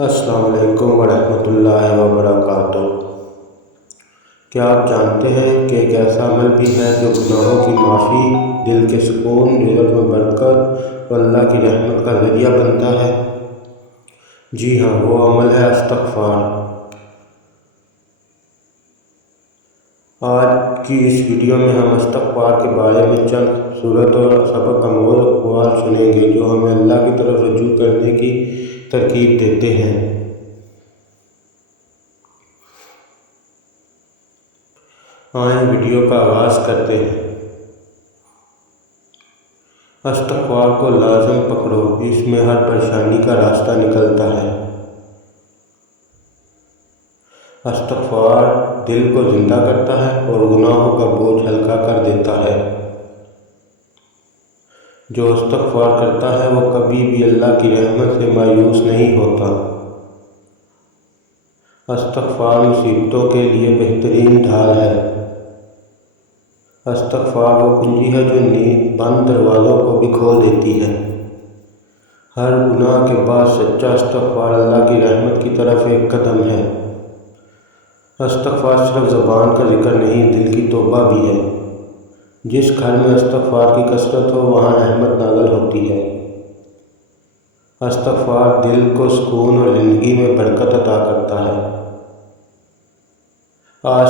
السلام علیکم ورحمۃ اللہ وبرکاتہ۔ کیا آپ جانتے ہیں کہ ایک ایسا عمل بھی ہے جو گناہوں کی معافی، دل کے سکون، رزق میں برکت اور اللہ کی رحمت کا ذریعہ بنتا ہے؟ جی ہاں، وہ عمل ہے استغفار۔ آج کی اس ویڈیو میں ہم استغفار کے بارے میں چند صورت اور سبق آموز اقوال سنیں گے جو ہمیں اللہ کی طرف رجوع کرنے کی ترغیب دیتے ہیں۔ آئیں ویڈیو کا آغاز کرتے ہیں۔ استغفار کو لازم پکڑو، اس میں ہر پریشانی کا راستہ نکلتا ہے۔ استغفار دل کو زندہ کرتا ہے اور گناہوں کا بوجھ ہلکا کر دیتا ہے۔ جو استغفار کرتا ہے وہ کبھی بھی اللہ کی رحمت سے مایوس نہیں ہوتا۔ استغفار مصیبتوں کے لیے بہترین ڈھال ہے۔ استغفار وہ کنجی ہے جو بند دروازوں کو بھی کھول دیتی ہے۔ ہر گناہ کے بعد سچا استغفار اللہ کی رحمت کی طرف ایک قدم ہے۔ استغفار صرف زبان کا ذکر نہیں، دل کی توبہ بھی ہے۔ جس گھر میں استغفار کی کثرت ہو وہاں رحمت نازل ہوتی ہے۔ استغفار دل کو سکون اور زندگی میں برکت عطا کرتا ہے۔ آج